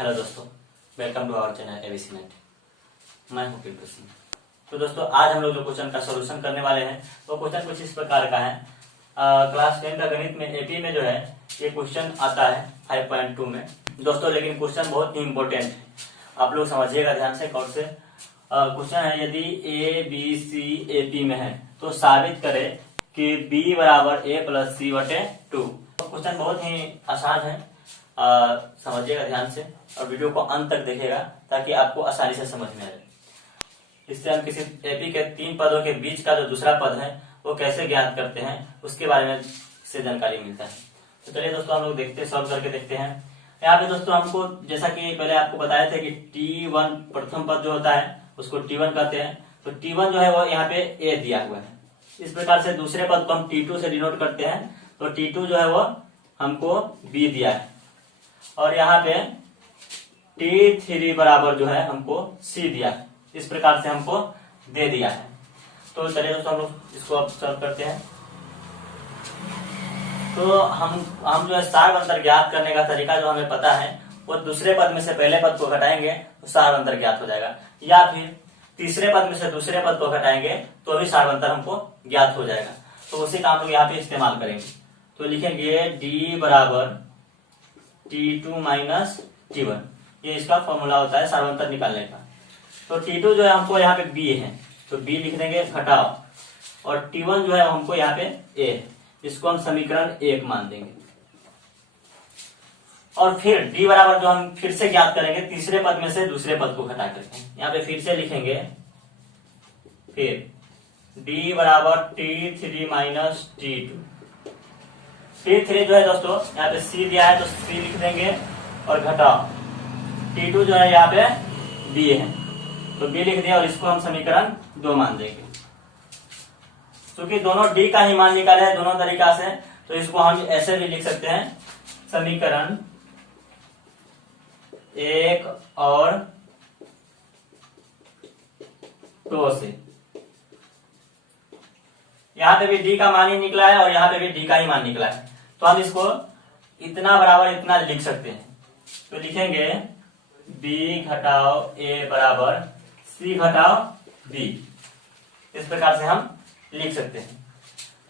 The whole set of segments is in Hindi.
हेलो दोस्तों, welcome to our channel ABC net. मैं हूं पिंटू सिंह। तो दोस्तों, आज हम लोग जो क्वेश्चन का सॉल्यूशन करने वाले हैं वो क्वेश्चन कुछ इस प्रकार का है। क्लास 10 का गणित में एपी में जो है ये क्वेश्चन आता है 5.2 में दोस्तों, लेकिन क्वेश्चन बहुत ही इंपॉर्टेंट है। आप लोग समझिएगा ध्यान से। कौन से क्वेश्चन है, यदि ए बी सी एपी में है तो साबित करे कि बी बराबर ए प्लस सी बटे 2। क्वेश्चन बहुत ही आसान है, समझिएगा ध्यान से और वीडियो को अंत तक देखिएगा ताकि आपको आसानी से समझ में आए। इससे हम किसी एपी के तीन पदों के बीच का जो दूसरा पद है वो कैसे ज्ञात करते हैं उसके बारे में इससे जानकारी मिलता है। तो चलिए दोस्तों, हम लोग देखते हैं, सॉल्व करके देखते हैं। यहाँ पे दोस्तों हमको जैसा कि पहले आपको बताया था कि T1 प्रथम पद जो होता है उसको T1 कहते हैं। तो T1 जो है वो यहाँ पे A दिया हुआ है। इस प्रकार से दूसरे पद को हम T2 से डिनोट करते हैं। तो T2 जो है वो हमको B दिया है और यहाँ पे T3 बराबर जो है हमको C दिया है। इस प्रकार से हमको दे दिया है। तो चलिए दोस्तों, हम लोग इसको अब सॉल्व करते हैं। तो हम जो है सार अंतर ज्ञात करने का तरीका जो हमें पता है वो दूसरे पद में से पहले पद को घटाएंगे तो सार अंतर ज्ञात हो जाएगा, या फिर तीसरे पद में से दूसरे पद को घटाएंगे तो भी सार अंतर हमको ज्ञात हो जाएगा। तो उसी का हम लोग यहाँ पे इस्तेमाल करेंगे। तो लिखेंगे D बराबर T2 माइनस T1, ये इसका फॉर्मूला होता है सार्वंतर निकालने का। तो T2 जो है हमको यहाँ पे B है तो B लिख देंगे घटाओ, और T1 जो है हमको यहाँ पे A है, इसको हम समीकरण 1 मान देंगे। और फिर D बराबर जो हम फिर से ज्ञात करेंगे तीसरे पद में से दूसरे पद को घटा करके। यहाँ पे फिर से लिखेंगे, फिर D बराबर T3 माइनस T2। T3 जो है दोस्तों यहाँ पे C दिया है तो C लिख देंगे और घटाओ। T2 जो है यहाँ पे B है तो B लिख दिया और इसको हम समीकरण 2 मान देंगे। क्योंकि दोनों D का ही मान निकाले हैं दोनों तरीका से, तो इसको हम ऐसे भी लिख सकते हैं, समीकरण 1 और 2 से। यहाँ पे भी D का मान ही निकला है और यहाँ पे भी D का ही मान निकला है, तो हम इसको इतना बराबर इतना लिख सकते हैं। तो लिखेंगे B घटाओ A बराबर C घटाओ B। इस प्रकार से हम लिख सकते हैं।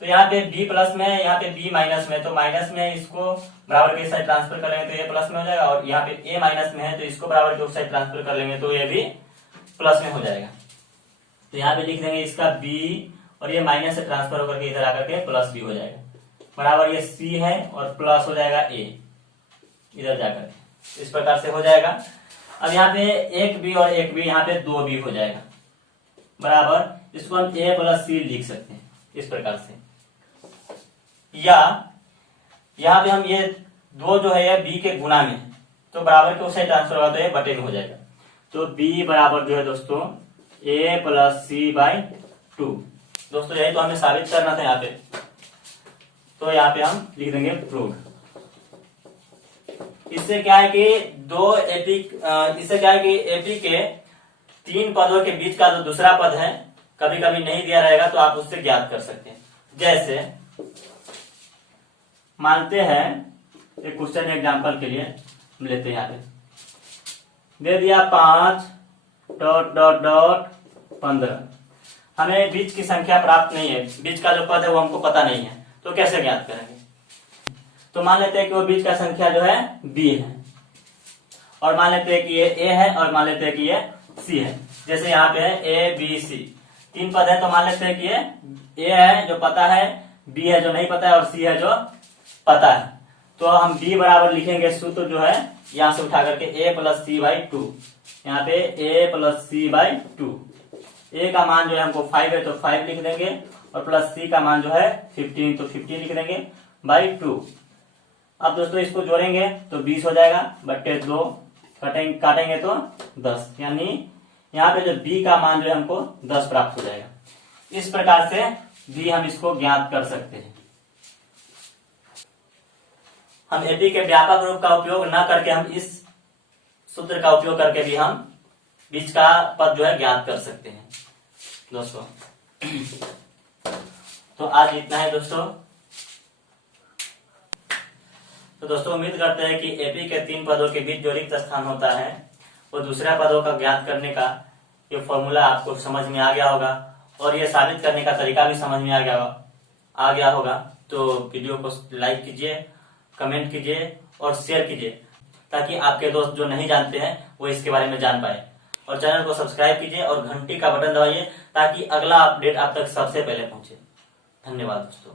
तो यहाँ पे B प्लस में है, यहाँ पे B माइनस में, तो माइनस में इसको बराबर के साइड ट्रांसफर कर लेंगे तो ये प्लस में हो जाएगा, और यहाँ पे A माइनस में है तो इसको बराबर के साइड ट्रांसफर कर लेंगे तो ये भी प्लस में हो जाएगा। तो यहाँ पे लिख देंगे इसका B और ये माइनस से ट्रांसफर होकर के इधर आकर के प्लस B हो जाएगा, बराबर ये C है और प्लस हो जाएगा A इधर जाकर, इस प्रकार से हो जाएगा। अब यहाँ पे एक B और एक B, यहाँ पे 2B हो जाएगा, बराबर इसको हम A प्लस C लिख सकते हैं इस प्रकार से। या यहाँ पे हम ये 2 जो है ये B के गुना में, तो बराबर के उस साइड ट्रांसफर होगा तो ये बटे में हो जाएगा। तो B बराबर जो है दोस्तों A प्लस C बाई 2। दोस्तों यही तो हमें साबित करना था यहाँ पे, तो यहाँ पे हम लिख देंगे प्रूव। इससे क्या है कि इससे क्या है कि एपी के तीन पदों के बीच का जो दूसरा पद है कभी कभी नहीं दिया रहेगा तो आप उससे ज्ञात कर सकते हैं। जैसे मानते हैं एक क्वेश्चन एग्जांपल के लिए हम लेते हैं, यहाँ पे दे दिया 5 डॉट डॉट डॉट 15। हमें बीच की संख्या प्राप्त नहीं है, बीच का जो पद है वो हमको पता नहीं है, तो कैसे ज्ञात करेंगे। तो मान लेते हैं कि वो बीच का संख्या जो है B है, और मान लेते हैं कि ये A है, और मान लेते हैं कि ये C है। जैसे यहाँ पे है A B C, तीन पद है, तो मान लेते हैं कि ये A है जो पता है, B है जो नहीं पता है, और C है जो पता है। तो हम B बराबर लिखेंगे सूत्र जो है यहाँ से उठा करके A प्लस C बाई 2। यहाँ पे A plus C by 2। A का मान जो है हमको 5 है तो 5 लिख देंगे, और प्लस C का मान जो है 15 तो 15 लिख देंगे बाई 2। अब दोस्तों इसको जोड़ेंगे तो 20 हो जाएगा, बट्टे 2 काटेंगे तो 10, यानी यहाँ पे जो B का मान जो है हमको 10 प्राप्त हो जाएगा। इस प्रकार से भी हम इसको ज्ञात कर सकते हैं। हम एपी के व्यापक रूप का उपयोग न करके हम इस सूत्र का उपयोग करके भी हम बीच का पद जो है ज्ञात कर सकते हैं दोस्तों। तो आज इतना है दोस्तों। तो दोस्तों उम्मीद करते हैं कि एपी के 3 पदों के बीच जो रिक्त स्थान होता है वो दूसरा पदों का ज्ञात करने का ये फॉर्मूला आपको समझ में आ गया होगा और ये साबित करने का तरीका भी समझ में आ गया होगा। तो वीडियो को लाइक कीजिए, कमेंट कीजिए और शेयर कीजिए ताकि आपके दोस्त जो नहीं जानते हैं वो इसके बारे में जान पाए। और चैनल को सब्सक्राइब कीजिए और घंटी का बटन दबाइए ताकि अगला अपडेट आप तक सबसे पहले पहुंचे। धन्यवाद दोस्तों।